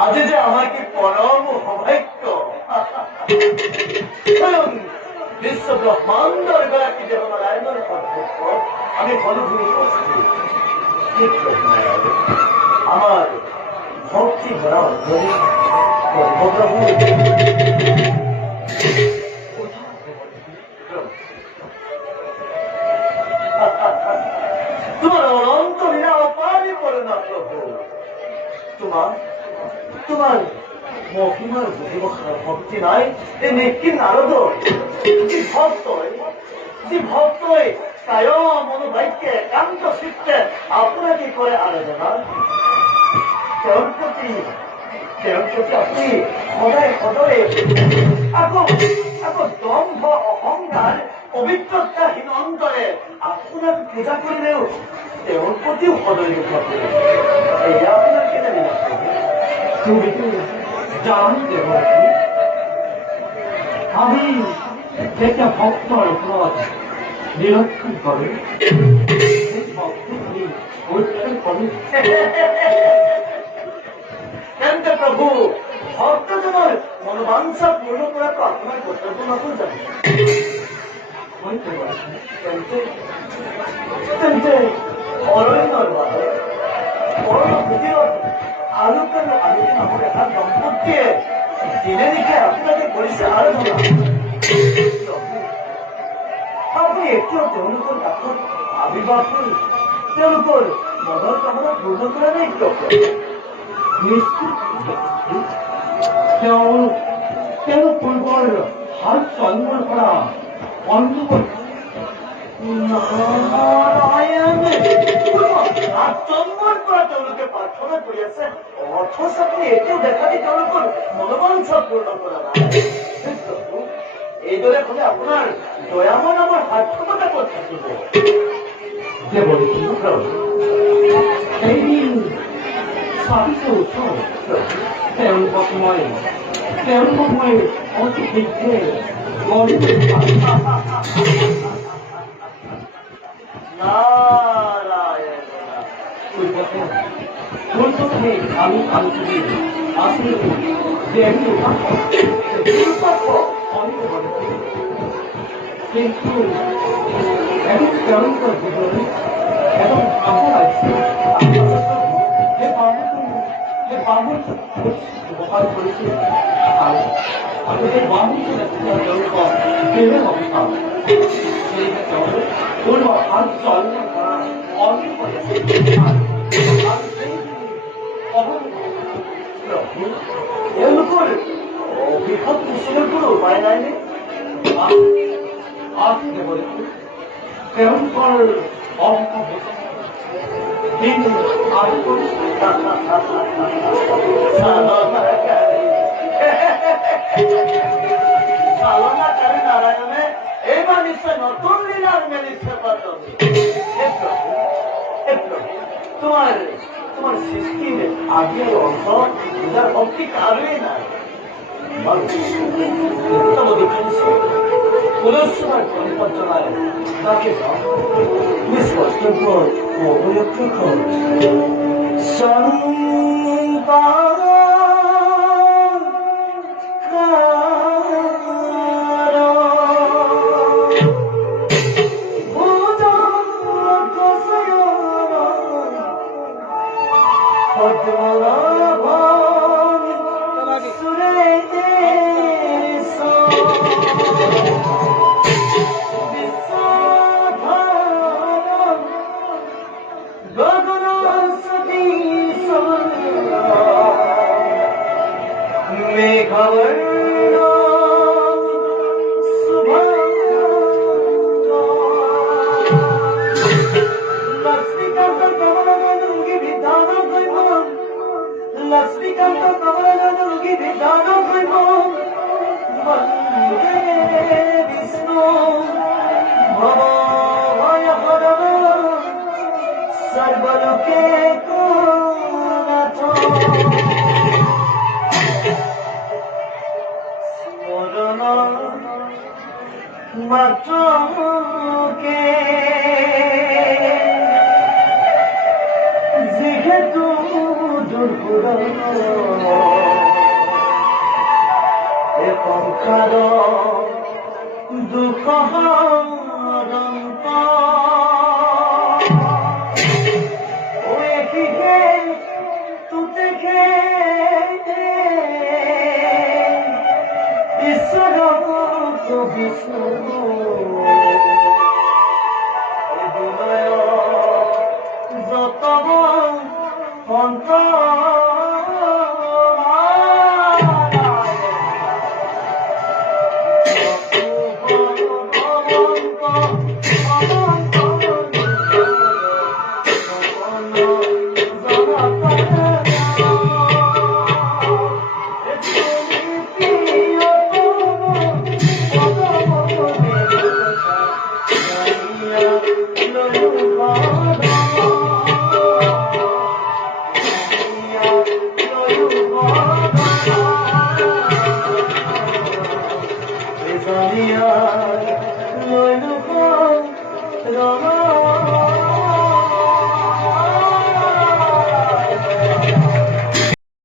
আজি যে আমাকে পরম সৌভাগ্য স্বয়ং বিশ্ব ব্রহ্মাণ্ডর গৰাকী দেৱনাৰায়ণৰ সন্মুখত আমি ফলভূমি আমার ভক্তি ভরা অন্তরে প্রভু তোমার অনন্ত লীলা অপারে করে না প্রভু তোমার মহিমার বুঝিব ভক্তি নাই এ নেকি নারদ যে ভক্ত কায় মনোবাক্যে একান্ত চিত্তে আপনাকে করে আরাধনা তেওঁৰ প্ৰতি আপনি সদায় আকৌ দম্ভ অহংকাৰ পবিত্ৰতাহীন অন্তৰে আপোনাক পূজা কৰিলেও তেওঁৰ প্ৰতিও সদয় দেখুৱা এয়া আপোনাৰ কেনে জানি দেব আমি যেটা ভক্তর পথ নিরক্ষণ করে সেই ভক্তগুলি পরিত্যাগ করে তেন্তে প্রভু ভক্তজনের মনোবাঞ্ছা পূর্ণ করাকে আপনার কর্তব্য নতুন যাবে তেন্তে অরণ্যর বাদে অরণ্য প্রতিরোধ আলোচনা নামের একটা দম্পতিয়ে দিনে দিকে আপনাকে করেছে আলোচনা আপনি একটু তেওঁলোকৰ কাষত আবিৰ্ভাৱ কৰি তেওঁলোকৰ মনৰ কামনা পূৰ্ণ কৰা নাই তেওঁ পূৰ্বৰ হাত জন্মৰ পৰা অন্ধ জন্মৰ পৰা তেওঁলোকে প্ৰাৰ্থনা কৰি আছে অথচ আপুনি এতিয়াও দেখা দি তেওঁলোকৰ মনোবাঞ্ছা পূৰ্ণ কৰা নাই এইদৰে হলে আপোনাৰ দয়াময় নামৰ সাৰ্থকতা ক'ত থাকিব যে বলেছিল সেইদিন স্বামীকে ওচৰ তেওঁলোকক মই অতি শীঘ্ৰে আমি আলোচনী আসলে যে আমি কিন্তু এখন কেমনকার জীবনে এখন আশা আছে যে বাবু উপকার করেছে আর যে বাবু প্রেমের অবস্থা সেইটা কেমন কোন আর চল অনেক তেওঁলোকৰ অভিশাপ নিশ্চয় কোনো উপায় নাই নে আসতে বলেছে 배운걸 엄청 못했어. 니는 알고 있어. সালনাকারী নারায়ণে এবার নিশ্চয় নতুন লীলার মেলিছে পারদর্শী। তোমার তোমার সৃষ্টির আগের অর্থ যার ভক্তি কারোই নাই। পুনঃসময় পরিবর্তনায় তাকে তুমি স্পষ্ট কর অবয়ক্ত কর লক্ষ্মীকান্ত কমলগি বিধান হইব বন্দে বিষ্ণু ভয় হরণ সর্বলোকে নাথ স্মরণ মাত্রকে যেহেতু এ পঙ্খার দুঃখ ওইদিকে তু দেখে ঈশ্বর বিষ্ণু যত অন্ত Maria